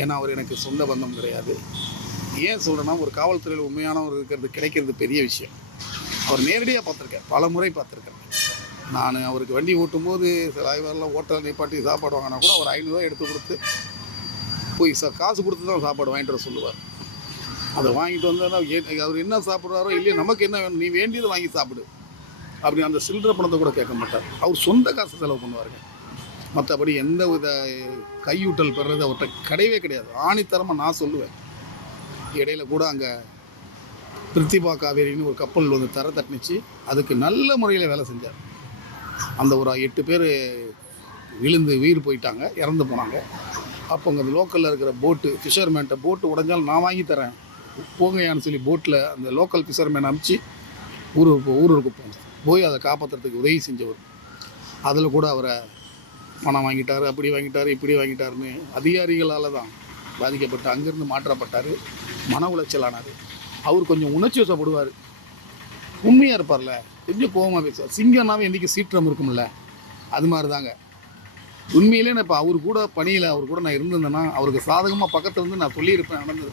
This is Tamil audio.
ஏன்னா அவர் எனக்கு சொந்த பந்தம் கிடையாது. ஏன் சொல்கிறேன்னா ஒரு காவல்துறையில் உண்மையானவர் இருக்கிறது கிடைக்கிறது பெரிய விஷயம். அவர் நேரடியாக பார்த்துருக்கேன் பல முறை பார்த்துருக்கேன் நான் அவருக்கு வண்டி ஓட்டும்போது சில ஆய்வாளர்லாம் ஓட்டல் நிப்பாட்டி சாப்பாடு வாங்கினா கூட அவர் ஐநூறுரூவா எடுத்து கொடுத்து போய் ச காசு கொடுத்து தான் சாப்பாடு வாங்கிட்டு வர சொல்லுவார். அதை வாங்கிட்டு வந்தால் அவர் என்ன சாப்பிட்றாரோ இல்லையோ நமக்கு என்ன வேணும்? நீ வேண்டியதை வாங்கி சாப்பிடு. அப்படி அந்த சில்லற பணத்தை கூட கேட்க மாட்டார். அவர் சொந்த காசு செலவு பண்ணுவாருங்க. மற்றபடி எந்த வித கையூட்டல் பெறுறது அவர்கிட்ட கிடையவே கிடையாது. ஆணித்தரமாக நான் சொல்லுவேன். இடையில கூட அங்கே பிரித்திபா காவேரின்னு ஒரு கப்பல் வந்து தர தட்டுனுச்சு. அதுக்கு நல்ல முறையில் வேலை செஞ்சார். அந்த ஒரு எட்டு பேர் விழுந்து உயிர் போயிட்டாங்க இறந்து போனாங்க. அப்போ அங்கே லோக்கலில் இருக்கிற போட்டு ஃபிஷர்மேன்ட்ட போட்டு உடஞ்சாலும் நான் வாங்கி தரேன். போங்கயான்னு சொல்லி போட்டில் அந்த லோக்கல் ஃபிஷர்மேன் அனுப்பிச்சு ஊருக்கு ஊருக்கு போங்க போய் அதை காப்பாற்றுறதுக்கு உதவி செஞ்சவர். அதில் கூட அவரை பணம் வாங்கிட்டார் அப்படி வாங்கிட்டார் இப்படி வாங்கிட்டாருன்னு அதிகாரிகளால் தான் பாதிக்கப்பட்டு அங்கேருந்து மாற்றப்பட்டார். மன உளைச்சல் ஆனார் அவர் கொஞ்சம் உணர்ச்சி வசப்படுவார். உண்மையாக இருப்பார்ல? கொஞ்சம் கோபமாக பேசுவார்? சிங்கம்னாவே என்றைக்கு சீற்றம் இருக்கும்ல? அது மாதிரி தாங்க உண்மையிலே நான் இப்போ அவர் கூட பணியில் அவர் கூட நான் இருந்திருந்தேன்னா அவருக்கு சாதகமாக பக்கத்தில் இருந்து நான் சொல்லியிருப்பேன் நடந்தது.